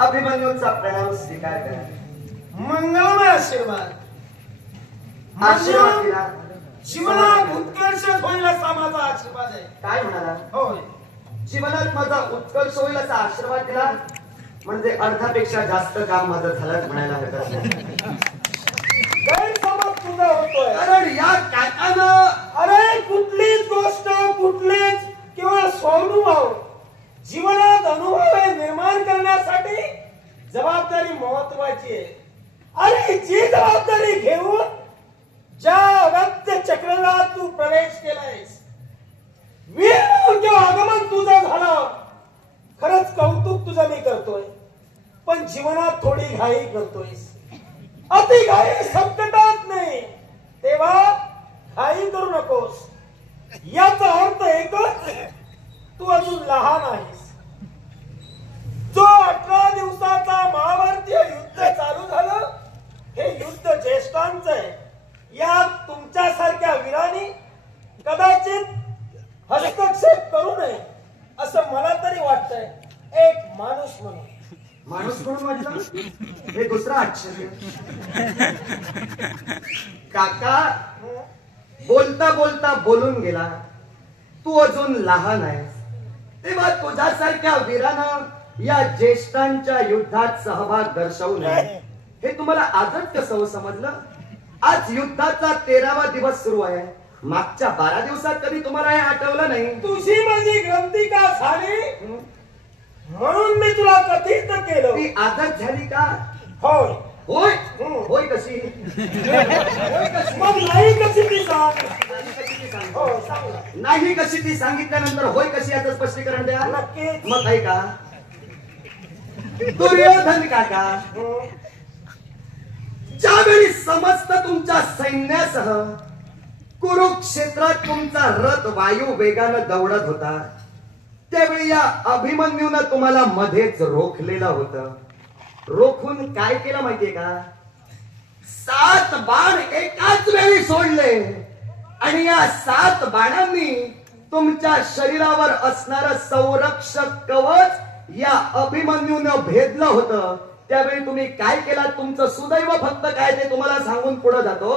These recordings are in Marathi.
अभिमन्यूचा प्रणाम स्वीकार करा. मंगलमय आशीर्वाद. आशीर्वाद दिला. जीवनात उत्कर्ष होईल असा माझा आशीर्वाद आहे. काय म्हणाला? होय, जीवनात माझा उत्कर्ष होईल असा आशीर्वाद दिला म्हणजे अर्धापेक्षा जास्त काम माझं झालं म्हणायला हरकत नाही. गैरसमज तुझा होतोय. कारण या काकानं अरे कुठलीच गोष्ट कुठलीच किंवा स्वानुभव जीवनात अनुभव निर्माण करण्यासाठी जबाबदारी महत्वाची आहे. आणि जी जबाबदारी घेऊन ज्या व्यक्त चक्राला तू प्रवेश केलायस, किंवा आगमन तुझं झालं, खरंच कौतुक तुझं मी करतोय. पण जीवनात थोडी घाई करतोयस. अति घाई संकटात नाही, तेव्हा घाई करू नकोस. याचा अर्थ एकच, तू अजून लहान आहेस. जो 18 दिवसाचा महाभारतीय युद्ध चालू झालं, हे युद्ध ज्येष्ठांचं आहे. यात तुमच्यासारख्या वीरांनी कदाचित हस्तक्षेप करू नये असं मला तरी वाटतंय, एक माणूस म्हणून. माणूस म्हणून म्हटलं हे दुसरं आश्चर्य. काका बोलता बोलता बोलून गेला, तू अजून लहान आहेस. तेव्हा तुझ्यासारख्या वीरानं या ज्येष्ठांच्या युद्धात सहभाग दर्शवू नये हे तुम्हाला आजच कसं समजलं? आज युद्धाचा 13वा दिवस सुरू आहे. मागच्या 12 दिवसात कधी तुम्हाला हे आठवलं नाही? तुझी माझी ग्रंथी का झाली म्हणून मी तुला कथित केलं. ती आजच झाली का? होय. होय होय कशी? मग नाही कशी ती सांग. हो, नाही कशी ती सांगितल्यानंतर होय कशी याचं स्पष्टीकरण द्या. नक्की. मग ऐका, दुर्योधन काका ज्यावेळी समस्त तुमच्या सैन्यासह कुरुक्षेत्रात तुमचा रथ वायू वेगानं दौडत होता, त्यावेळी या अभिमन्यूनं तुम्हाला मध्येच रोखलेलं होतं. रोखून काय केलं माहितीये का? 7 बाण एकाच वेळी सोडले आणि या 7 बाणांनी तुमच्या शरीरावर असणारं संरक्षक कवच या अभिमन्यूनं भेदलं होतं. त्यावेळी तुम्ही काय केला? तुमचं सुदैव फक्त काय ते तुम्हाला सांगून पुढे जातो.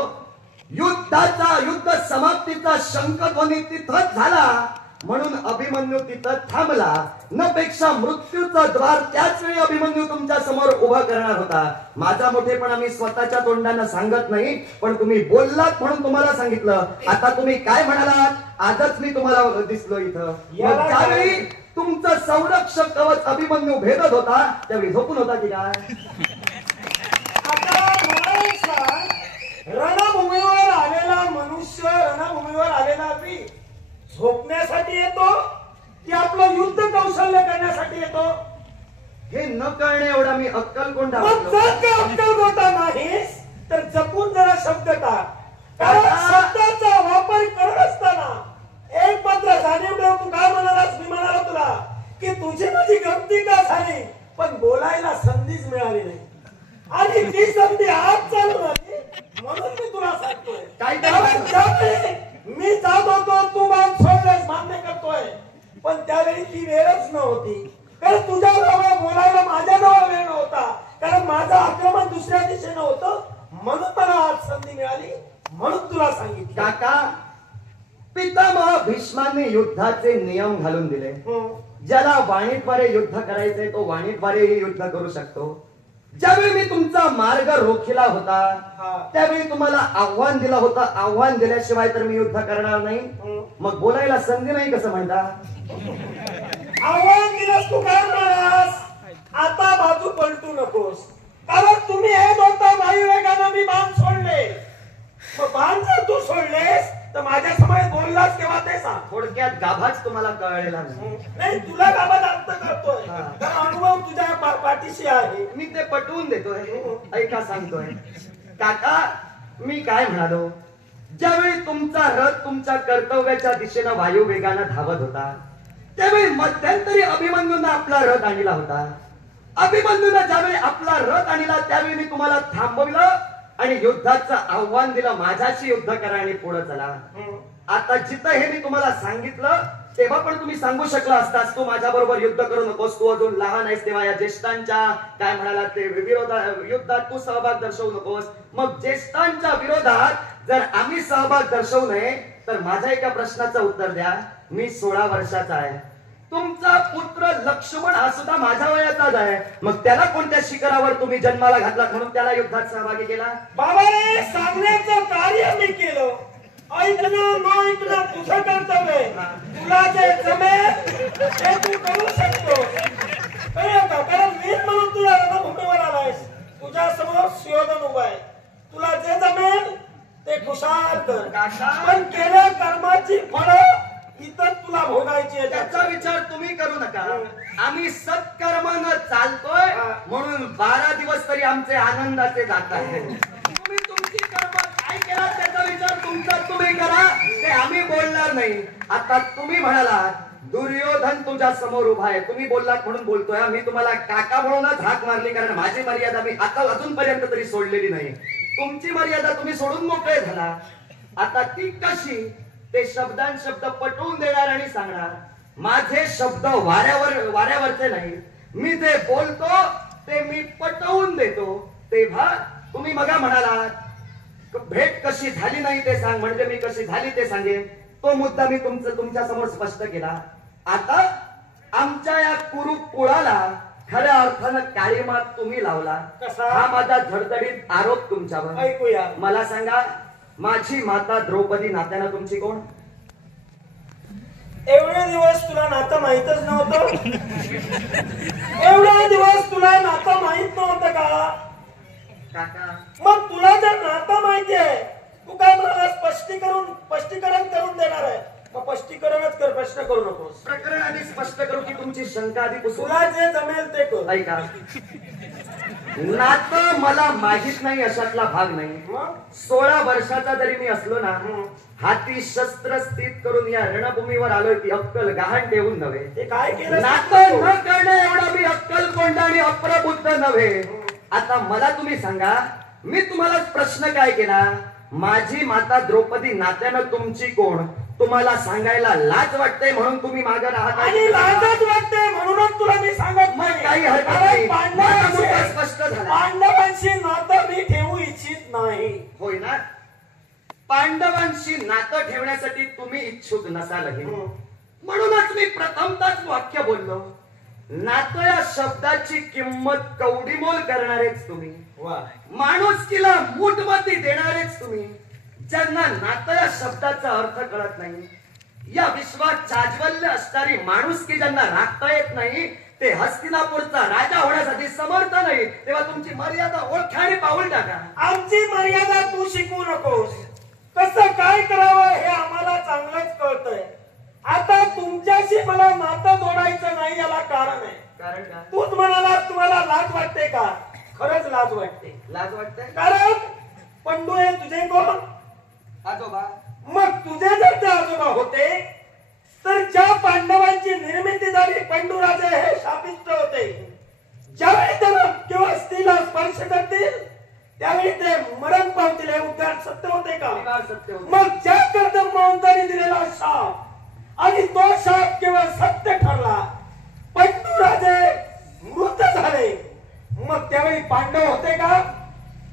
युद्ध समाप्तीचा शंखध्वनी तिथंच झाला म्हणून अभिमन्यू तिथं थांबला. न पेक्षा मृत्यूचं द्वार त्याच वेळी अभिमन्यू तुमच्या समोर उभा करणार होता. माझा मोठेपणा मी स्वतःच्या तोंडानं सांगत नाही, पण तुम्ही बोललात म्हणून तुम्हाला सांगितलं. आता तुम्ही काय म्हणालात? आजच मी तुम्हाला दिसलो इथं. त्यावेळी तुमचं संरक्षक कवच अभिमन्यू भेदत होता, त्यावेळी झोपून होता की काय? रणभूमीवर आलेला मनुष्य, रणभूमीवर आलेला वीर झोपण्यासाठी येतो की आपलं युद्ध कौशल्य करण्यासाठी येतो? हे न कळणे एवढा मी अक्कलकोंडा. अक्कलकोंडा नाहीस तर जपून जरा शब्द टाक. कारण शब्दाचा वापर करत असताना एक मात्र जाणीव ठेव. तू काय म्हणालास? मी म्हणालो तुला की तुझी माझी गमती का झाली, पण बोलायला संधीच मिळाली नाही. आणि ती संधी आज चालू झाली म्हणून मी तुला सांगतोय. काय मी जात होतो, तू मान सोडलेस, मान्य करतोय, पण त्यावेळी ती वेळच नव्हती. कारण तुझ्या जवळ बोलायला माझ्या जवळ वेळ नव्हता. कारण माझं आक्रमण दुसऱ्या दिशेनं होतं म्हणून मला आज संधी मिळाली म्हणून तुला सांगितलं. काका पितामह भीष्माने युद्धाचे नियम घालून दिले. ज्याला वाणीद्वारे युद्ध करायचंय तो वाणीद्वारेही युद्ध करू शकतो. ज्यावेळी मी तुमचा मार्ग रोखला होता त्यावेळी तुम्हाला आव्हान दिलं होतं. आव्हान दिल्याशिवाय तर मी युद्ध करणार नाही. मग बोलायला संधी नाही कसं म्हणता? आव्हान दिलंस तू काय म्हणालास? आता बाजू पलटू नकोस. कारण तुम्ही हे बोलता वायू वेगानं मी बाण सोडले. मग बाण जर तू सोडलेस तर माझ्या समोर बोललास केव्हा ते सांग. थोडक्यात गाभाच तुम्हाला कळलेला नाही. तुला गाभात अर्थ करतोय कारण अनुभव तुझ्या पाठीशी आहे. मी ते पटवून देतोय. ऐका सांगतोय काका, मी काय म्हणालो? ज्यावेळी तुमचा रथ तुमच्या कर्तव्याच्या दिशेनं वायू वेगानं धावत होता त्यावेळी मध्यंतरी अभिमन्यूनं आपला रथ आणला होता. अभिमन्यूनं ज्यावेळी आपला रथ आणला त्यावेळी मी तुम्हाला थांबवलं आणि युद्धाचं आव्हान दिलं, माझ्याशी युद्ध करा आणि पुढे चला. आता जिथं हे मी तुम्हाला सांगितलं तेव्हा पण तुम्ही सांगू शकला असतास तू माझ्या बरोबर युद्ध करू नकोस, तू अजून लहान आहेस, तेव्हा या ज्येष्ठांच्या काय म्हणाला ते युद्धात तू सहभाग दर्शवू नकोस. मग ज्येष्ठांच्या विरोधात जर आम्ही सहभाग दर्शवू नये तर माझ्या एका प्रश्नाचं उत्तर द्या. मी 16 वर्षाचा आहे, तुमचा पुत्र लक्ष्मण हा सुद्धा माझ्या वयाचाच आहे, मग त्याला कोणत्या शिखरावर तुम्ही जन्माला घातला म्हणून त्याला युद्धात सहभागी केला? बाबा रे, सांगण्याचं कार्य मी केलं, ऐकणं न ऐकणं तुझं कर्तव्य आहे. तुला जे जमेल ते तू करू शकतो, कळलं का? कारण वीर म्हणून तुला रणभूमीवर आलायस, तुझ्या समोर सुयोधन उभा आहे, तुला जे जमेल ते खुशाल कर. पण केल्या कर्माची फळं इतर तुला भोगायची आहे. त्याचा विचार तुम्ही करू नका. आम्ही सत्कर्मानं चालतोय म्हणून 12 दिवस तरी आमचे आनंदाचे जात आहेत. तुम्ही तुमची कर्म काय केला त्याचा विचार तुमचा तुम्ही करा, ते आम्ही बोलणार नाही. आता तुम्ही म्हणालात दुर्योधन तुझ्या समोर उभा आहे, तुम्ही बोललात म्हणून बोलतोय. मी तुम्हाला काका म्हणूनच हाक मारली, कारण माझी मर्यादा मी आता अजूनपर्यंत तरी सोडलेली नाही. तुमची मर्यादा तुम्ही सोडून मोकळे झाला. आता ती कशी ते शब्द पटवून देणार आणि सांगणार. माझे शब्द वाऱ्यावरचे नाही, मी जे बोलतो ते मी पटवून देतो. तेव्हा तुम्ही मगा म्हणालात भेट कशी झाली नाही ते सांग, म्हणजे मी कशी झाली ते सांगेन. तो मुद्दा मी तुमच्या समोर स्पष्ट केला. आता आमच्या या कुरु कुळाला खऱ्या अर्थानं काळीमा तुम्ही लावला. कसा? हा माझा धडधडीत आरोप तुमच्यावर. ऐकूया. मला सांगा, माझी माता द्रौपदी नात्यानं तुमची कोण? एवढे दिवस तुला नातं माहीतच नव्हतं? एवढे दिवस तुला नातं माहित नव्हतं का? काका, मग तुला जर नातं माहिती आहे, तू काय मला स्पष्टीकरण करून देणार आहे? मग स्पष्टीकरणच कर, प्रश्न करू नकोस. प्रकरण आधी स्पष्ट करू की तुमची शंका आधी पुसून? तुला जे जमेल ते कर. ऐका, नातं मला माहित नाही अशातला भाग नाही. 16 वर्षाचा जरी मी असलो ना, हाती शस्त्र स्थित करून या रणभूमीवर आलोय ती अक्कल गहाण ठेवून नव्हे. ते काय केलं? नातं न करणे एवढा मी अक्कल कोंडा आणि अप्रबुद्ध नव्हे. आता मला तुम्ही सांगा, मी तुम्हाला प्रश्न काय केला? माझी माता द्रौपदी नात्यानं तुमची कोण? तुम्हाला सांगायला लाज वाटते म्हणून तुम्ही मागे राहता. आणि लाजच वाटते म्हणूनच तुला मी सांगत नाही. काही हरकत नाही. स्पष्ट झालं. पांडवांशी नातं मी ठेवू इच्छित नाही. होय ना? पांडवांशी नातं ठेवण्यासाठी तुम्ही इच्छुक नसालही, म्हणूनच मी प्रथमतःच वाक्य बोललो. नातं या शब्दाची किंमत कवडीमोल करणारेच तुम्ही, माणुसकीला मूठमती देणारेच तुम्ही. ज्यांना नातं या शब्दाचा अर्थ कळत नाही, या विश्वात चाज्वल्य असणारी माणुसकी ज्यांना राखता येत नाही, ते हस्तिनापूरचा राजा होण्यासाठी समर्थ नाही. तेव्हा तुमची मर्यादा ओळखा आणि पाऊल टाका. आमची मर्यादा तू शिकवू नकोस. कसं काय करावं हे आम्हाला चांगलंच कळतंय. आता तुमच्याशी मला नातं जोडायचं नाही, याला कारण आहे. कारण का? तूच म्हणाला तुम्हाला लाज वाटते का? खरंच लाज वाटते. लाज वाटते? कारण पंडू हे तुझे कोण? आजोबा. मग तुझे जर ते आजोबा होते तर ज्या पांडवांची निर्मिती झाली, पंडू राजे हे शापित होते. ज्यावेळी त्यांना किंवा स्त्रीला स्पर्श करतील त्यावेळी ते मरण पावतील. हे उद्गार सत्य होते का? सत्य होते. मग ज्या कर्दमवंतांनी दिलेला शाप आणि तो शाप केवळ सत्य ठरला, पंडू राजे मृत झाले, मग त्यावेळी पांडव होते का?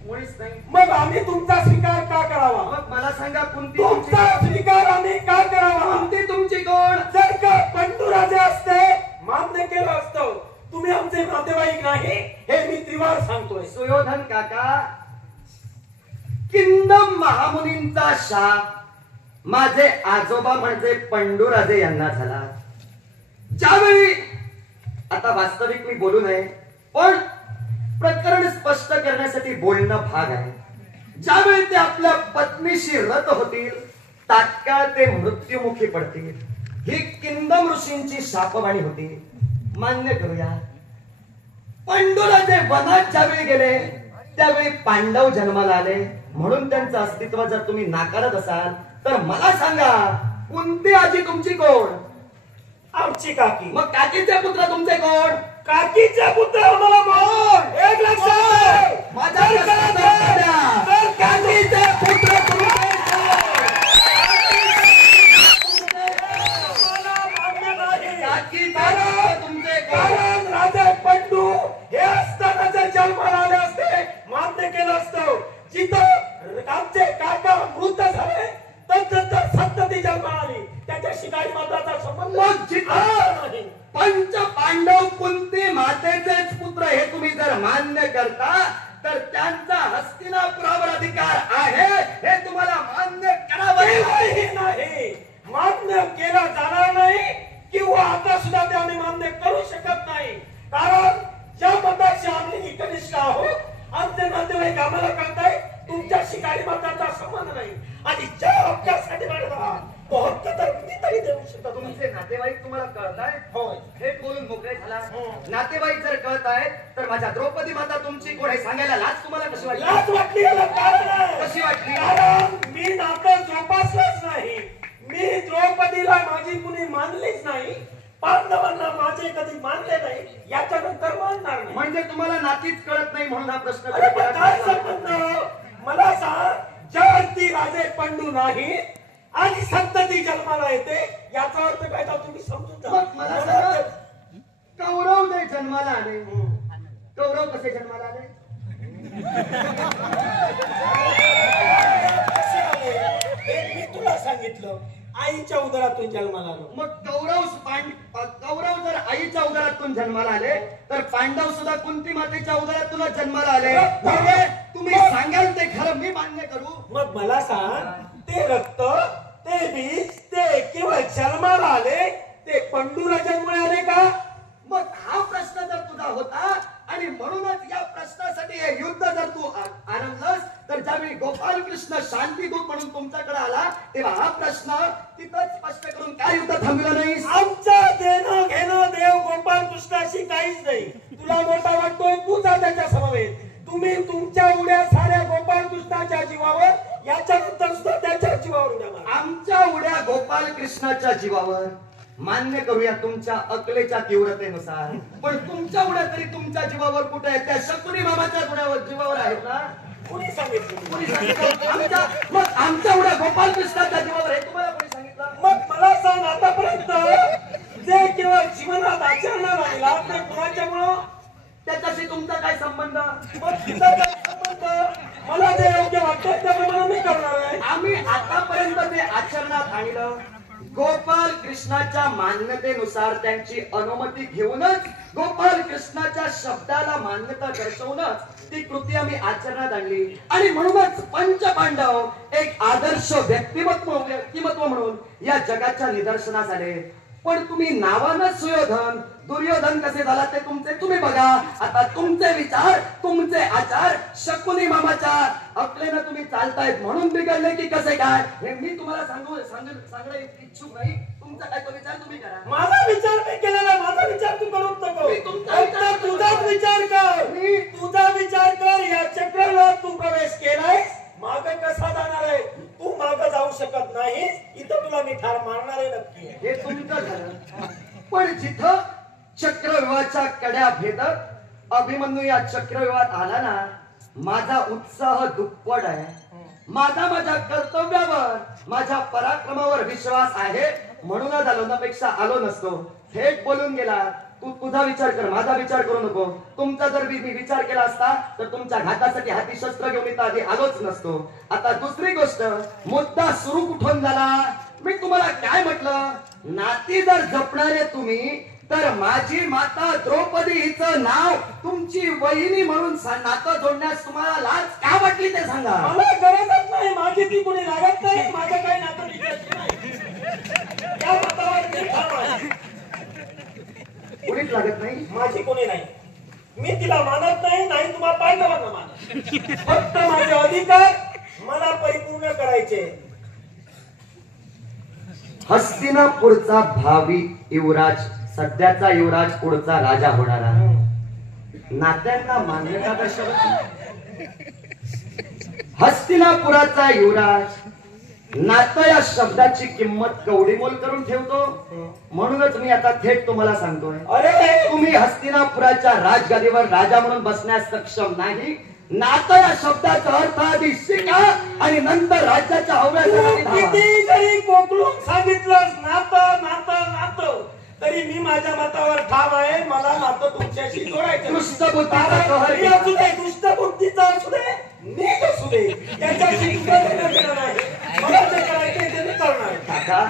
मुळीच नाही. मग आम्ही तुमचा स्वीकार का करावा? मग मला सांगा, कोणती तुमचा स्वीकार आम्ही का करावा? कोणती तुमची कोण? जर का पंडू राजे असते मान्य केलं असतं, तुम्ही आमचे नातेवाईक नाही हे मी त्रिवार सांगतोय. सुयोधन काका, किंदम महामुनींचा शाप माझे आजोबा म्हणजे पंडूराजे यांना झाला. ज्यावेळी, आता वास्तविक मी बोलू नये पण प्रकरण स्पष्ट करण्यासाठी बोलणं भाग आहे, ज्यावेळी ते आपल्या पत्नीशी रत होतील तात्काळ ते मृत्युमुखी पडतील. ही किंदम ऋषींची शापवाणी होती. मान्य करूया, पंडूराजे वनात ज्यावेळी गेले त्यावेळी पांडव जन्माला आले, म्हणून त्यांचं अस्तित्व जर तुम्ही नाकारत असाल तर मला सांगा, कोणती आजी तुमची कोण? आमची काकी. मग काकीचे पुत्र तुमचे कोण? काकीचे पुत्र आम्हाला कोण? एक लक्षात माझ्या काकीचे पुत्र तुमचे कोण? जर मान्य करता तर त्यांचा हस्तिनापुरावर अधिकार आहे हे तुम्हाला मान्य करावं केलंही नाही, मान्य केला जाणार नाही किंवा आता सुद्धा ते आम्ही मान्य करू शकत नाही. कारण ज्या मताशी आम्ही कनिष्ठ आहोत आमचे नातेवाईक आम्हाला कळताय तुमच्याशी काही मताचा संबंध नाही आणि ज्या हक्कासाठी मागत आहात तो हक्क तर मी तरी देऊ शकतो. तुमचे नातेवाईक तुम्हाला कळतायत होय. थेट बोलून मोकळे झाला. नातेवाईक जर कळतायत तर माझ्या द्रौपदी माता तुमची कोण आहे सांगायला लाज तुम्हाला कशी वाटली? लाज वाटली याला कारण आहे. कशी वाटली? कारण मी नातं जोपासलंच नाही. मी द्रौपदीला माझी कुणी मानलीच नाही, पांडवांना माझे कधी मानले नाही, याच्यानंतर मानणार नाही. म्हणजे तुम्हाला नातीच कळत नाही म्हणून हा प्रश्न अरे पण काय संबंध? मला सांग, जगती राजे पंडू नाही आणि संतती जन्माला येते याचा अर्थ काय तर तुम्ही समजून जा. मग मला सांगा, कौरव जे जन्माला आले, कौरव कसे जन्माला आले? कसे आले? हे मी तुला सांगितलं, आईच्या उदरातून जन्माला आलो. मग कौरव जर आईच्या उदरातून जन्माला आले तर पांडव सुद्धा कुंती मातेच्या उदरातूनच जन्माला आले. म्हणजे तुम्ही सांगाल ते खरं मी मान्य करू. मग मला सांग, ते रक्त, ते बीज, ते केवळ जन्माला आले ते पंडूराजांमुळे आले का? मग हा प्रश्न जर तुझा होता आणि म्हणूनच या प्रश्नासाठी हे युद्ध जर तू आरंभलंस तर ज्यावेळी गोपाल कृष्ण शांतीदूत म्हणून तुमच्याकडे आला तेव्हा हा प्रश्न तिथंच स्पष्ट करून काय युद्ध थांबलं नाही? आमचं देणं घेणं देव गोपाल कृष्णाशी काहीच नाही. तुला मोठा वाटतोय तू जा त्याच्या समवेत. तुम्ही तुमच्या उड्या साऱ्या गोपाल कृष्णाच्या जीवावर, याच्यानंतर सुद्धा त्याच्या जीवावर उड्या मारा. आमच्या उड्या गोपाल कृष्णाच्या जीवावर मान्य करूया तुमच्या अकलेच्या तीव्रतेनुसार, पण तुमच्या उड्या तरी तुमच्या जीवावर कुठे आहेत? त्या शकुनी मामाच्या जीवावर आहेत ना? कोणी सांगितलं? कोणी सांगितलं? मग आमच्या उड्या गोपाल कृष्णाच्या जीवावर आहे तुम्हाला कोणी सांगितलं? मग मला सांग, आतापर्यंत जे केवळ जीवनात आचरणात आणला ते कुणाच्यामुळं? त्याच्याशी तुमचा काय संबंध? मग तिचा काय संबंध? मला जे योग्य वाटतं त्याप्रमाणे मी करणार आहे. आम्ही आतापर्यंत ते आचरणात आणलं गोपाल कृष्णाच्या मान्यतेनुसार, त्यांची अनुमती घेऊनच, गोपाल कृष्णाच्या शब्दाला मान्यता दर्शवूनच ती कृती आम्ही आचरणात आणली. आणि म्हणूनच पंचपांडव एक आदर्श व्यक्तिमत्व म्हणून या जगाच्या निदर्शनास आले. पण तुम्ही नावानं सुयोधन, दुर्योधन कसे झाला ते तुमचे तुम्ही बघा. आता तुमचे विचार, तुमचे आचार शकुनी मामाच्या अकलेनं तुम्ही चालतायत म्हणून बिघडले की कसे काय हे मी तुम्हाला सांगणं इच्छुक नाही. तुमचा काय तो विचार तुम्ही करा. माझा विचार मी केलेला, माझा विचार तू करूच नको. फक्त तुझाच विचार कर. तुझा विचार कर. या चक्राला तू प्रवेश केलाय, माग कसा जाणार आहे? तू माग जाऊ शकत नाही. इथं तुला मी ठार मारणार आहे नक्की. हे तुमचं झालं. पण जिथं चक्रव्यूहाच्या कड्या भेदत अभिमन्यू या चक्रव्यूहात आला ना, माझा उत्साह दुप्पट आहे. माझ्या कर्तव्यावर, माझ्या पराक्रमावर विश्वास आहे म्हणूनच आलो, त्यापेक्षा आलो नसतो. थेट बोलून गेला. तू तुझा विचार कर, माझा विचार करू नको. तुमचा जर मी विचार केला असता तर तुमच्या घातासाठी हाती शस्त्र घेऊन इथं आधी आलोच नसतो. आता दुसरी गोष्ट, मुद्दा सुरू कुठून झाला? मी तुम्हाला काय म्हटलं? नाती जर जपणारे तुम्ही तर माझी माता द्रौपदी हिचं नाव तुमची वहिनी म्हणून नातं जोडण्यास तुम्हाला लाज का वाटली ते सांगा. मला गरजच नाही. माझी ती कोणी लागत नाही. माझं काही नातं तिच्याशी नाही. त्या मतावर मी ठाम आहे. कोणीच लागत नाही. माझी कोणी नाही. मी तिला मानत नाही, नाही तुम्हाला पांडवांना मानत. फक्त माझे अधिकार मला परिपूर्ण करायचे. हस्तिनापूरचा भावी युवराज, सध्याचा युवराज, पुढचा राजा होणारा, नात्यांना मान्यता दर्शवत. हस्तिनापुराचा युवराज नातं या शब्दाची किंमत कवडीमोल करून ठेवतो. म्हणूनच मी आता थेट तुम्हाला सांगतोय, अरे तुम्ही हस्तिनापुराच्या राजगादीवर राजा म्हणून बसण्यास सक्षम नाही. नातं या शब्दाचा अर्थ आधी शिका आणि नंतर राज्याच्या हव्यासाठी धावा. किती जरी कोकलून सांगितलं नातं नातं नातं तरी मी माझ्या मतावर ठाम आहे. मला नातं तुमच्याशी जोडायचं. दुष्टबुद्धीचा कहर मी असू दे, दुष्टबुद्धीचा असू दे, नीट असू दे, त्याच्याशी तुझं लग्न केलं नाही. मला जे करायचंय ते मी करणार. काका,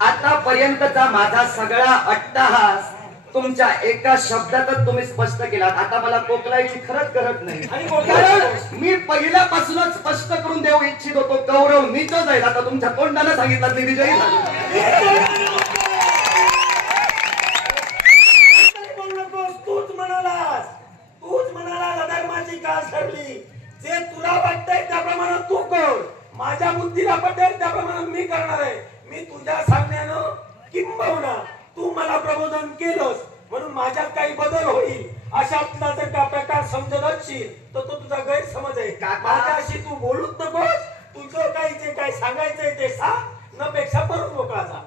आतापर्यंतचा माझा सगळा अट्टहास तुमच्या एका शब्दातच तुम्ही स्पष्ट केलात. आता मला कोकलायची खरंच गरज नाही, आणि कोकला- कारण मी पहिल्यापासूनच स्पष्ट करून देऊ इच्छित होतो कौरव नीच जाईल. आता तुमच्या तोंडाने सांगितलं मी विजयी झालो. बोलू नकोस. तूच म्हणालास अधर्माची कास ठरली. जे तुला वाटतंय त्याप्रमाणे तू कर. माझ्या बुद्धीला पटेल त्याप्रमाणे मी करणार आहे. मी तुझ्या सांगण्यानं किंबहुना तू मला प्रबोधन केलंस म्हणून माझ्यात काही बदल होईल अशातला जर का प्रकार समजत असशील तर तो तुझा गैरसमज आहे. माझ्याशी तू बोलूच नकोस. तुझं काही जे काय सांगायचंय ते सांग, न पेक्षा परत मोकळा जा.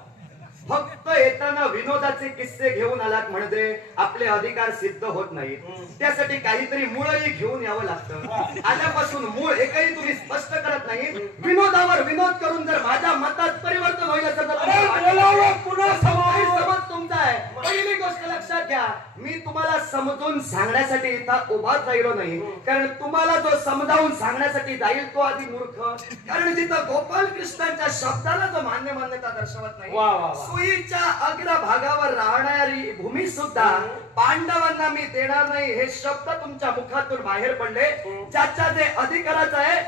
फक्त येताना विनोदाचे किस्से घेऊन आलात म्हणजे आपले अधिकार सिद्ध होत नाहीत. त्यासाठी काहीतरी मूळही घेऊन यावं लागतं. आल्यापासून मूळ एकही तुम्ही स्पष्ट करत नाही. विनोदावर विनोद करून जर माझ्या मतात परिवर्तन होईल असं पुन्हा समज तुमचा आहे. पहिली गोष्ट लक्षात घ्या, मी तुम्हाला समजून सांगण्यासाठी इथं उभाच राहिलो नाही, कारण तुम्हाला जो समजावून सांगण्यासाठी जाईल तो आधी मूर्ख. कारण जिथं गोपाल कृष्णांच्या शब्दाला जो मान्यता दर्शवत नाही, वा, वा, वा. सुईच्या अग्रभागावर राहणारी भूमी सुद्धा पांडवांना मी देणार नाही हे शब्द तुमच्या मुखातून बाहेर पडले. ज्याच्या जे अधिकाराचं आहे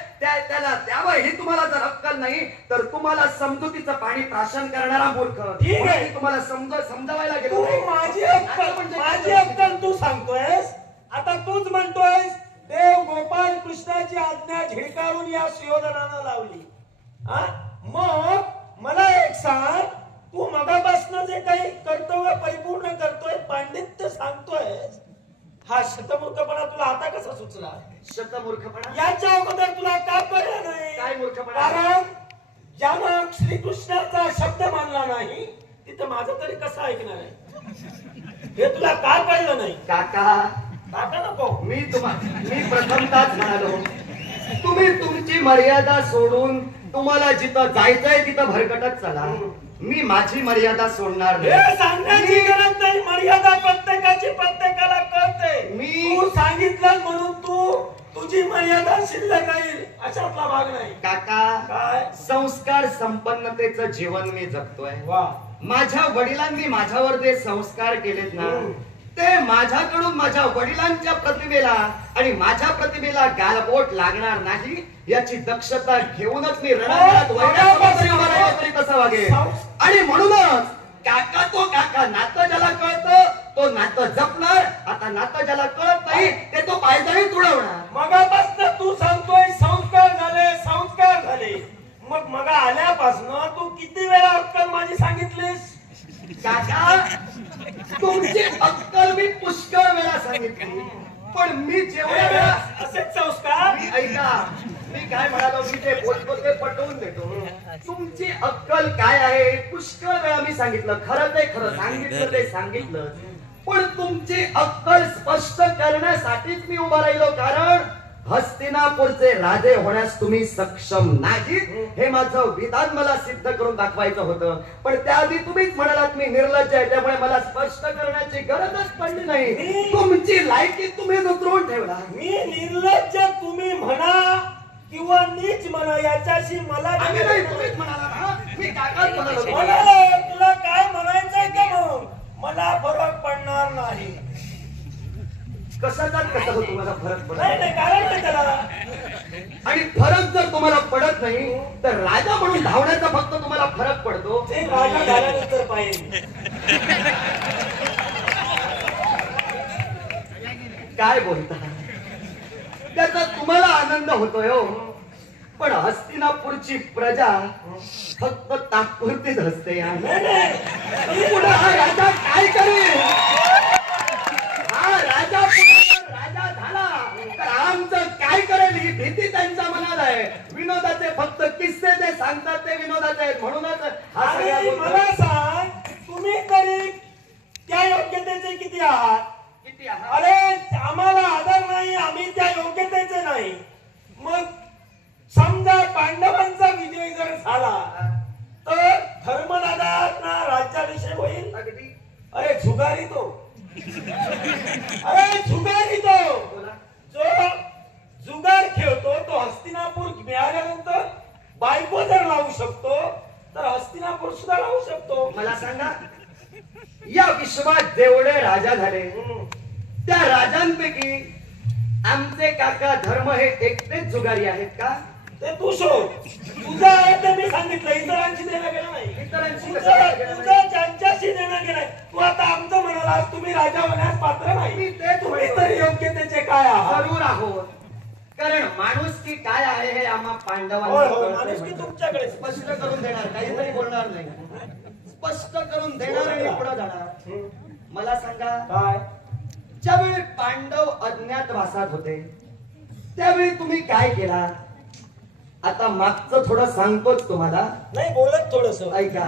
त्याला द्यावं ही तुम्हाला जर अक्कल नाही तर तुम्हाला समजुतीचं पाणी प्राशन करणारा मूर्ख. ठीक आहे. मी तुम्हाला समजावायला तू गेलो. माझी अक्कल तू सांगतोयस. आता तूच म्हणतोयस देव गोपाल कृष्णाची आज्ञा झिडकारून या सुयोधनानं लावली. हा? मग मला एक सांग, तू मगापासून जे काही कर्तव्य परिपूर्ण करतोय, पांडित्य सांगतोय, हा शतमूर्खपणा तुला आता कसा सुचला? शतमूर्खपणा याच्या अगोदर तुला का कळलं नाही? काय मूर्खपणा? कारण ज्यानं श्रीकृष्णाचा शब्द मानला नाही तिथं माझं तरी कसं ऐकणार आहे? हे तुला का कळलं नाही? काका नको. मी प्रथमताच म्हणालो, तुम्ही तुमची मर्यादा सोडून तुम्हाला जिथं जायचंय तिथं भरकटत चला. मी माझी मर्यादा सोडणार हे नाही. सांगण्याची गरज नाही. मर्यादा प्रत्येकाची प्रत्येकाला कळते. तू सांगितलं म्हणून तुझी मर्यादा शिल्लक राहील अशातला भाग नाही. काका काय? संस्कार संपन्नतेचं जीवन मी जगतोय. वा. माझ्या वडिलांनी माझ्यावर जे संस्कार केलेत ना ते माझ्याकडून माझ्या वडिलांच्या प्रतिमेला आणि माझ्या प्रतिमेला गालबोट लागणार नाही याची दक्षता घेऊनच मी रणांगणात वैराग्यापासून उभा राहिलो तरी कसं वागेल. आणि म्हणूनच काका तो काका, नातं ज्याला कळतं तो नातं जपणार. आता नातं ज्याला कळत नाही ते तो पायदळी तुडवणार. मगापासून तू सांगतोय संस्कार झाले. मग आल्यापासून तू किती वेळा अक्कल माझी सांगितलीस? काका तुमची अक्कल मी पुष्कळ वेळा सांगितली, पण मी जेवढ्या वेळा असेच संस्कार. मी ऐका, मी काय म्हणालो, मी जे बोलतो ते पटवून देतो. तुमची अक्कल काय आहे पुष्कळ वेळा मी सांगितलं. खरं ते खरं, सांगितलं ते सांगितलं. पण तुमची अक्कल स्पष्ट करण्यासाठीच मी उभा राहिलो, कारण हस्तिनापूरचे राजे होण्यास तुम्ही सक्षम नाहीत हे माझं विधान मला सिद्ध करून दाखवायचं होतं. पण त्याआधी तुम्हीच म्हणालात मी निर्लज्ज आहे, त्यामुळे मला स्पष्ट करण्याची गरजच पडली नाही. तुमची लायकी तुम्ही उतरवून ठेवला. मी निर्लज्ज तुम्ही म्हणा किंवा नीच म्हणा याच्याशी मला तुम्हीच म्हणाला ना, मी काकाच म्हणालो. तुला काय म्हणायचंय का? मग मला फरक पडणार नाही. कशाचाच कसा तुम्हाला फरक पडत नाही, कारण नाही त्याला. आणि फरक जर तुम्हाला पडत नाही तर राजा म्हणून धावण्याचा फक्त तुम्हाला फरक पडतो. ते राजा झाल्यानंतर पाहिजे. काय बोलता? त्याचा तुम्हाला आनंद होतोय हो, पण हस्तिनापूरची प्रजा फक्त तात्पुरतीच हसते. पुढे हा राजा काय करेल? हा राजा राजा झाला तर आमचं काय करेल ही भीती त्यांच्या मनात आहे. विनोदाचे फक्त किस्से जे सांगतात ते विनोदाचे आहेत, म्हणूनच हा सगळा मला सांग, तुम्ही तरी त्या योग्यतेचे किती आहात? अरे आम्हाला आदर नाही, आम्ही त्या योग्यतेचे नाही. मग समजा पांडवांचा विजय जर झाला तर धर्मदादांना राज्याभिषेक होईल. अरे झुगारी तो, जो जुगार खेळतो तो हस्तिनापूर मिळाल्यानंतर बायको जर लावू शकतो तर हस्तिनापूर सुद्धा लावू शकतो. मला सांगा, या विश्वात जेवढे राजा झाले हम्म. त्या राजांपैकी आमचे काका धर्म हे एकटेच जुगारी आहेत का? ते तू शोध. तुझं आहे ते मी सांगितलं, इतरांशी देणं घेणं नाही. इतरांशी कसं देणं घेणं तुझं नाही? ज्यांच्याशी देणं घेणं आहे. तू आता आमचं म्हणाला तुम्ही राजा होण्यास पात्र नाही. मी तेच तुम्ही म्हणतोय. तर योग्यतेचे काय आहात? जरूर आहोत, कारण माणुसकी काय आहे हे आम्हा होय पांडवांना होय कळतंय माणुसकी म्हणून. तुमच्याकडे. स्पष्ट करून देणार, काहीतरी बोलणार नाही, स्पष्ट करून देणार आणि पुढे जाणार. हम्म. मला सांगा, काय ज्यावेळी पांडव अज्ञातवासात होते त्यावेळी तुम्ही काय केला? आता मागचं थोडं सांगतोच तुम्हाला, नाही बोलत थोडस. ऐका.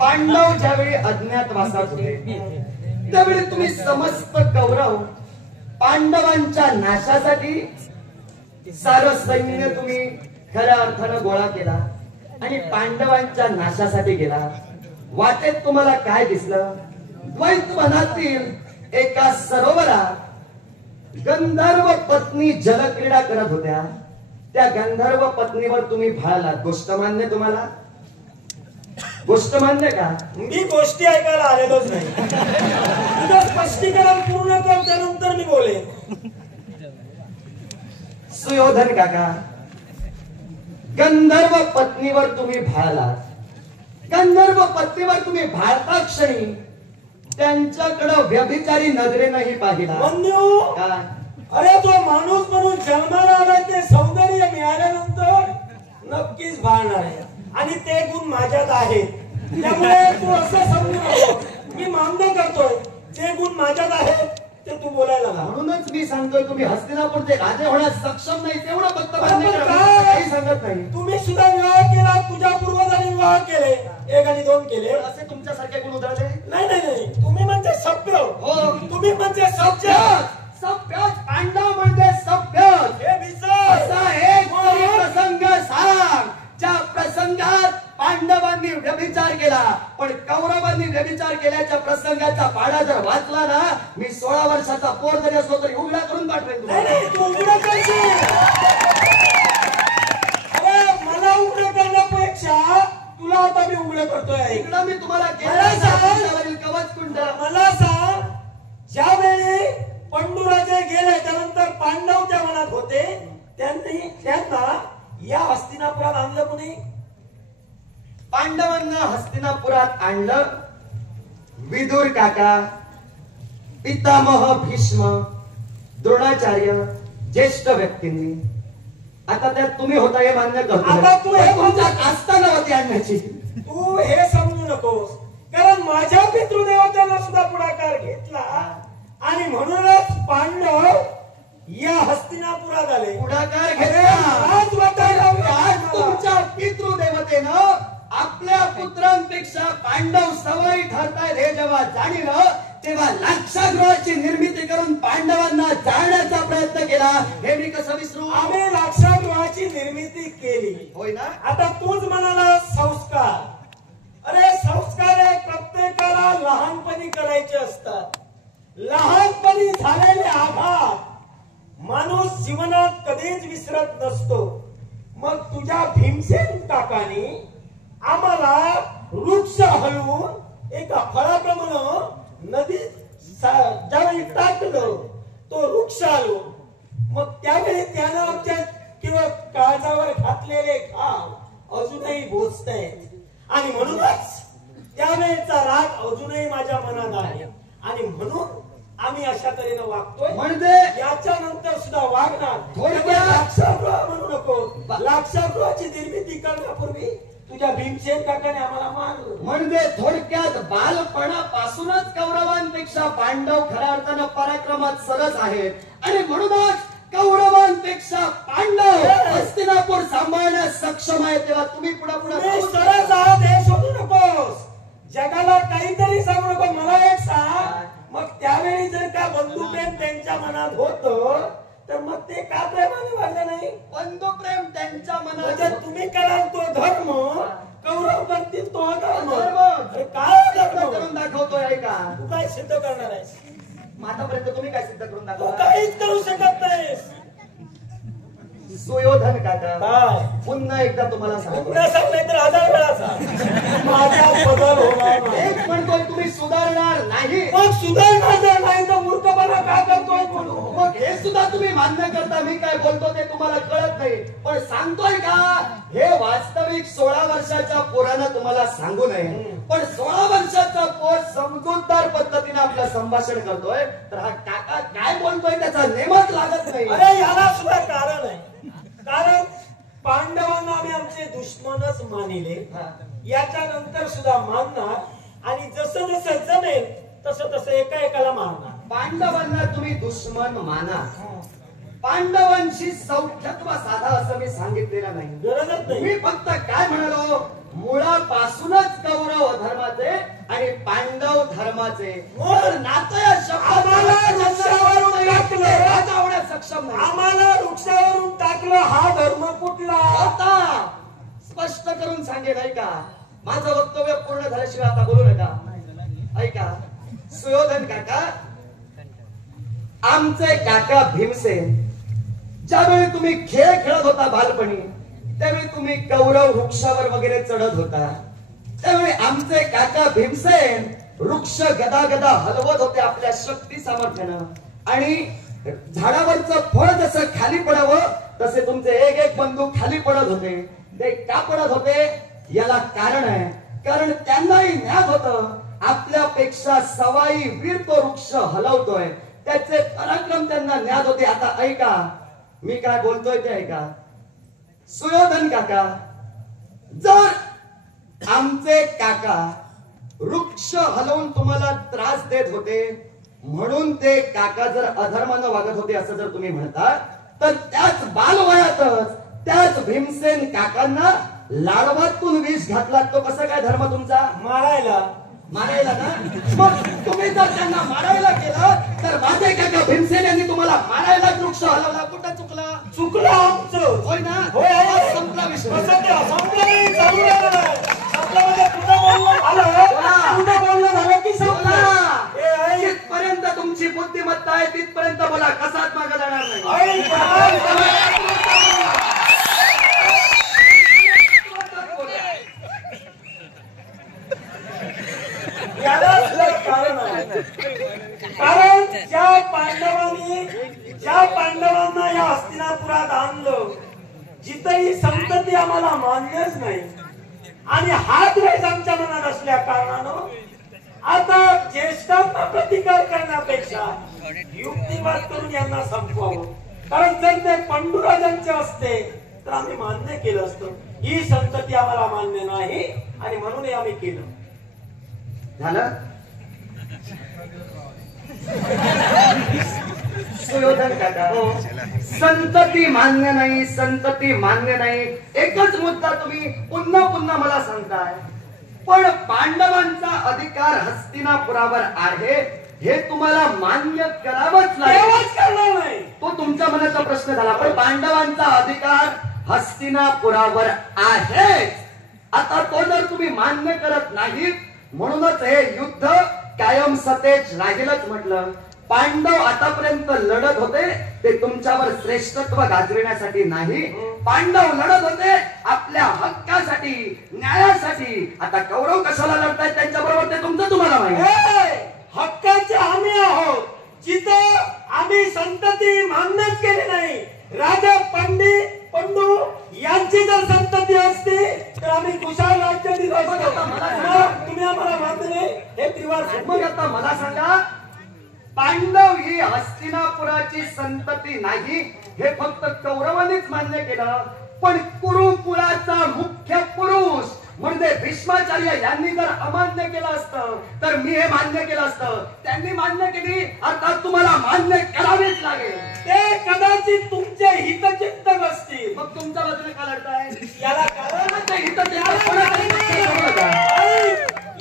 पांडव ज्यावेळी अज्ञातवासात होते त्यावेळी तुम्ही समस्त कौरव पांडवांच्या नाशासाठी सारं सैन्य तुम्ही खऱ्या अर्थानं गोळा केला आणि पांडवांच्या नाशासाठी गेला. वाटेत तुम्हाला काय दिसलं? द्वैतवनातील एका सरोवरात गंधर्व पत्नी जलक्रीडा करत होत्या. त्या गंधर्व पत्नीवर तुम्ही भाळलात. गोष्ट मान्य तुम्हाला? गोष्ट मान्य का? मी गोष्टी ऐकायला आलेलोच नाही. तुझं स्पष्टीकरण पूर्ण कर, त्यानंतर मी बोलेन. सुयोधन काका, गंधर्व पत्नीवर तुम्ही भाळलात. गंधर्व पत्नीवर तुम्ही भाळता क्षणी त्यांच्याकडे व्यभिचारी नजरेनंही पाहिला. मन्यू, काय? अरे जो माणूस म्हणून जन्माला आलाय ते सौंदर्य मिळाल्यानंतर नक्कीच भाळणार आहे आणि ते गुण माझ्यात आहेत. त्यामुळे तू असं समजू नको. मी मान्य करतोय जे गुण माझ्यात आहेत ते तू बोलायला लाव. म्हणूनच मी सांगतोय तुम्ही हस्तिनापूरचे राजे होण्यास सक्षम नाही तेवढं फक्त मान्य बरोबर करा. काय? मी काही सांगत नाही. तुम्ही सुद्धा विवाह केला, तुझ्या पूर्वजांनी विवाह केले, 1 आणि 2 केले. पण असे तुमच्यासारखे गुण उधळले? नाही नाही नाही, तुम्ही म्हणजे सभ्य. हो. तुम्ही म्हणजे सभ्य. सभ्य पांडव म्हणजे सभ्य. हे विसर. असा एक तरी प्रसंग सांग ज्या प्रसंगात पांडवांनी व्यभिचार केला पण कौरवांनी व्यभिचार केल्याच्या प्रसंगाचा पाढा जर वाचला ना, मी 16 वर्षाचा पोर जरी असलो तरी उघडा करून पाठवेन नाही तुम्हाला. नाही, तू उघडं करशील. अरे मला उघडं करण्यापेक्षा तुला आता मी उघडं करतोय. इकडं मी तुम्हाला मला सांग. केलं कवच कुंड. मला सांग, ज्यावेळी पंडुराजे गेले त्यानंतर पांडव त्या मनात होते, त्यांना या हस्तिनापुरात आणलं कोणी? पांडवांना हस्तिनापुरात आणलं विदुर काका, पितामह भीष्म, द्रोणाचार्य, ज्येष्ठ व्यक्तींनी. आता त्यात तुम्ही होता हे मान्य करतो. आता तू हे तुमच्या कास्ता नव्हती आणण्याची. तू हे समजू नकोस, कारण माझ्या पितृदेवतेनं सुद्धा पुढाकार घेतला आणि म्हणूनच पांडव या हस्तिनापुरात आले. पुढाकार अरे, घेतला. आज वाटायला आज तुमच्या पितृदेवतेनं आपल्या पुत्रांपेक्षा पांडव सवयी ठरतायत हे जेव्हा जाणीलं तेव्हा लाक्षागृहाची निर्मिती करून पांडवांना जाळण्याचा प्रयत्न केला. हे मी कसं विसरू? आम्ही लाक्षागृहाची निर्मिती केली. होय ना? आता तूच म्हणाला संस्कार. अरे संस्कार हे प्रत्येकाला लहानपणी करायचे असतात. लहानपणी झालेले आघात माणूस जीवनात कधीच विसरत नसतो. मग तुझ्या भीमसेन काकानी आम्हाला वृक्ष हलवून एका फळाप्रमाणे नदीत ज्यावेळी टाकलं तो वृक्ष आलो, मग त्यावेळी त्यानं आमच्या किंवा काळजावर घातलेले घाव अजूनही बोचतायत आणि म्हणूनच त्यावेळेचा राग अजूनही माझ्या मनात आहे आणि म्हणून आम्ही अशा तऱ्हेनं वागतोय. म्हणजे याच्यानंतर सुद्धा वागणार. थोडक्यात लाक्षागृह म्हणू नको. लाक्षागृहाची निर्मिती करण्यापूर्वी तुझ्या भीमसेन काकाने आम्हाला मारलं. म्हणजे थोडक्यात बालपणापासूनच कौरवांपेक्षा पांडव खऱ्या अर्थानं पराक्रमात सरस आहेत आणि म्हणूनच कौरवांपेक्षा पांडव हस्तिनापूर सांभाळण्यास सक्षम आहेत. तेव्हा तुम्ही पुढे तुम्ही सरस आहात हे शोधू नकोस. जगाला काहीतरी सांगू नको. मला एक सांग, मग त्यावेळी जर का बंधुप्रेम त्यांच्या मनात होतं तर मग ते का प्रेमाने वाढलं नाही? बंधुप्रेम त्यांच्या म्हणजे मनात. तुम्ही कराल तो धर्म, कौरव करतील तो धर्म. धर्म. अरे काय सिद्ध धर्म? करून दाखवतोय ऐका. तू काय सिद्ध करणार आहेस? आतापर्यंत तुम्ही काय सिद्ध करून तू दाखवलं? काहीच करू शकत नाहीस. सुयोधन काका काय पुन्हा एकदा तुम्हाला सांगतो पुन्हा सांग नाही तर 1000 वेळा सांग. माझा बदल होणार नाही. एक म्हणतोय तुम्ही सुधारणार नाही मग सुधारणार जर नाही तर मूर्खपणा का करतोय बोलू. मग हे सुद्धा तुम्ही मान्य करता मी काय बोलतो ते तुम्हाला कळत नाही पण सांगतोय का हे वास्तविक 16 वर्षाच्या पोरानं तुम्हाला सांगू नये पण 16 वर्षाचा पोर समजूतदार पद्धतीने आपलं संभाषण करतोय तर हा काका काय बोलतोय त्याचा नेमच लागत नाही. अरे याला सुद्धा कारण आहे. कारण पांडवांना आम्ही आमचे दुश्मनच मानिले याच्यानंतर सुद्धा मानणार आणि जसं जसं जमेल तसं तसं एका एकाला मारणार. पांडवांना तुम्ही दुश्मन माना पांडवांशी सौख्यत्व साधा असं मी सांगितलेलं नाही. गरजच नाही. मी फक्त काय म्हणालो मुळापासूनच कौरव धर्माचे आणि पांडव धर्माचे मूळ नातं या आम्हाला वृक्षावरून टाकलं. शब्दात सक्षम नाही. आम्हाला वृक्षावरून टाकलं. हा धर्म कुठला आता स्पष्ट करून सांगेल ऐका माझं वक्तव्य पूर्ण झाल्याशिवाय आता बोलू नका. ऐका सुयोधन काका आमचे काका भीमसेन ज्यावेळी तुम्ही खेळ खेळत होता बालपणी त्यावेळी तुम्ही कौरव वृक्षावर वगैरे चढत होता त्यावेळी आमचे काका भीमसेन वृक्ष गदा गदा हलवत होते आपल्या शक्ती सामर्थ्यानं आणि झाडावरचं फळ जसं खाली पडावं तसे तुमचे एक एक बंधू खाली पडत होते. ते का पडत होते याला कारण आहे कारण त्यांनाही ज्ञात होतं आपल्यापेक्षा सवाई वीर तो वृक्ष हलवतोय त्याचे पराक्रम त्यांना ज्ञात होते. आता ऐका मी काय बोलतोय ते ऐका सुयोधन काका जर आमचे काका वृक्ष हलवून तुम्हाला त्रास देत होते म्हणून ते काका जर अधर्मानं वागत होते असं जर तुम्ही म्हणता तर त्याच बालवयातच त्याच भीमसेन काकांना लाडवातून विष घातला. तो कसा काय धर्म तुमचा मारायला मारायला ना मग तुम्ही जर त्यांना मारायला केलं तर माझे काका भीमसेन यांनी तुम्हाला मारायला वृक्ष हलवला. कुठं चुकलं आमचं होय ना होय. संपला विषय. कसं ते संपलं नाही, चालू राहिलं. संपल्यामध्ये कुठं बोलणं झालं कुठं बोलणं झालं की संपलं. ए, ऐक. जिथपर्यंत तुमची बुद्धिमत्ता आहे तिथपर्यंत मला कसाच मागे जाणार नाही. याला कारण आहे. कारण ज्या पांडवांना या हस्तिनापुरात आणलं जिथंही संतती आम्हाला मान्यच नाही आणि हा द्वेष आमच्या मनात असल्या कारणानं आता ज्येष्ठांना प्रतिकार करण्यापेक्षा युक्तिवाद करून यांना संपवावं. कारण जर ते पांडुराजांचे असते तर आम्ही मान्य केलं असतं. ही संतती आम्हाला मान्य नाही आणि म्हणून हे आम्ही केलं. झालं सुयोधन काका हो संतती मान्य नाही संतती मान्य नाही एकच मुद्दा तुम्ही पुन्हा पुन्हा मला सांगताय पण पांडवांचा अधिकार हस्तिनापुरावर आहे हे तुम्हाला मान्य करावंच लागेल. तो तुमच्या मनाचा प्रश्न झाला पण पांडवांचा अधिकार हस्तिनापुरावर आहे. आता तो जर तुम्ही मान्य करत नाहीत म्हणूनच हे युद्ध कायम सतेज राहीलच म्हटलं. पांडव आतापर्यंत लढत होते ते तुमच्यावर श्रेष्ठत्व गाजविण्यासाठी नाही. पांडव लढत होते आपल्या हक्कासाठी न्यायासाठी. आता कौरव कशाला लढतायत त्यांच्या बरोबर ते तुमचं तुम्हाला माहिती. हक्काचे आम्ही आहोत जिथं आम्ही संतती मान्यच केली नाही. राजा पंडू यांची जर संतती असती तर आम्ही कुशाल राज्य दिलं असतं. तुम्ही आम्हाला मान्य नाही हे त्रिवार. मग आता मला सांगा पांडव ही हस्तिनापुराची संतती नाही हे फक्त कौरवांनीच मान्य केलं पण कुरुकुळाचा मुख्य पुरुष म्हणजे भीष्माचार्य यांनी जर अमान्य केलं असतं तर मी हे मान्य केलं असतं. त्यांनी मान्य केली अर्थात तुम्हाला मान्य करावेच लागेल. ते कदाचित तुमचे हितचिंतक असतील मग तुमच्या बाजूने का लढताय याला कारण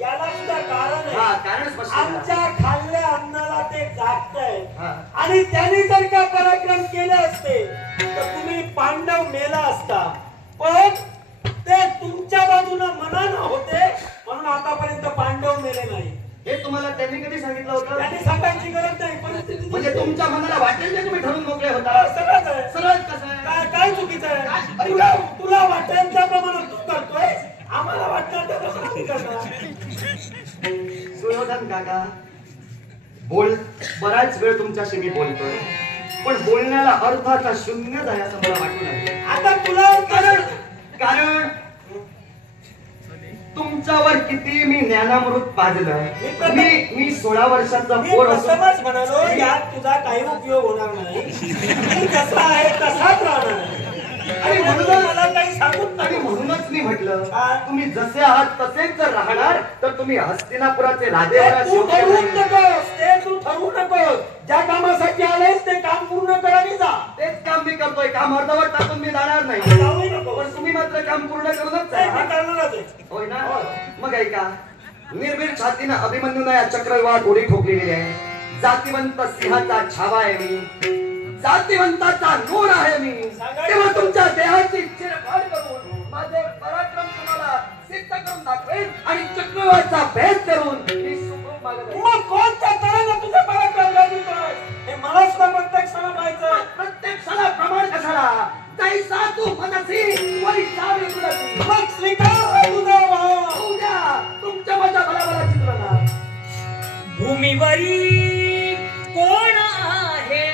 याला सुद्धा कारण आहे. आमच्या खाल्ल्या अन्नाला ते जागतंय आणि त्यांनी जर का पराक्रम केले असते तर तुम्ही पांडव मेला असता पण ते तुमच्या बाजूने मनानं होते म्हणून आतापर्यंत पांडव मेले नाही. हे तुम्हाला त्यांनी कधी सांगितलं होतं. त्यांनी सांगायची गरज नाही. परिस्थिती म्हणजे तुमच्या मनाला वाटेल ते तुम्ही ठरवून मोकळे होता. सरळच आहे. सरळ कसं आहे काय चुकी तुला वाटेल त्याप्रमाणे तू करतोय, आम्हाला वाटतं त्याप्रमाणे आम्ही करणार. सुयोधन काका, बराच वेळ तुमच्याशी मी बोलतोय, पण बोलण्याला अर्थाचा शून्य आहे असं मला वाटू लागलं. आता तुला कारण तुमच्यावर किती मी ज्ञानामृत पाजलं. मी 16 वर्षाचा पोर असून म्हणालो यात तुझा काही उपयोग होणार नाही. कसा आहे तसाच राहणार. आणि म्हणून मला काही सांगून आणि म्हणूनच मी म्हटलं हा? तुम्ही जसे आहात तसेच जर राहणार तर तुम्ही हस्तिनापुराचे राजे तू ठरवू नकोस, ते तू ठरवू नकोस. ज्या कामासाठी आलेस ते काम पूर्ण करा आणि जा. तेच काम मी करतोय. काम अर्धवट टाकून मी जाणार नाही. जाऊही नको. पण तुम्ही मात्र काम पूर्ण करूनच नाही, जा. मी करणारच आहे. होय ना? मग ऐका, निर्भीड छातीनं अभिमन्यूनं या चक्रव्यूहात उडी ठोकलेली आहे. जातिवंत सिंहाचा छावा आहे मी, जातिवंताचा नूर आहे मी. तेव्हा तुमच्या देहाची चिरफाड करून माझे पराक्रम तुम्हाला सिद्ध करून दाखवेन आणि चक्रव्यूहाचा भेद करून मी सुखरूप मागत आहे. मग कोणत्या तऱ्हेने तुझे पराक्रम गाजवतोय हे मला सुद्धा प्रत्यक्षाला पाहायचं. प्रत्यक्षाला प्रमाण कशाला? जैसा तू मनसी वैसा मी तुलसी. मग स्वीकार तुझा भाव. उद्या तुमच्या माझ्या बलाबला चित्रणार. भूमीवरी कोण आहे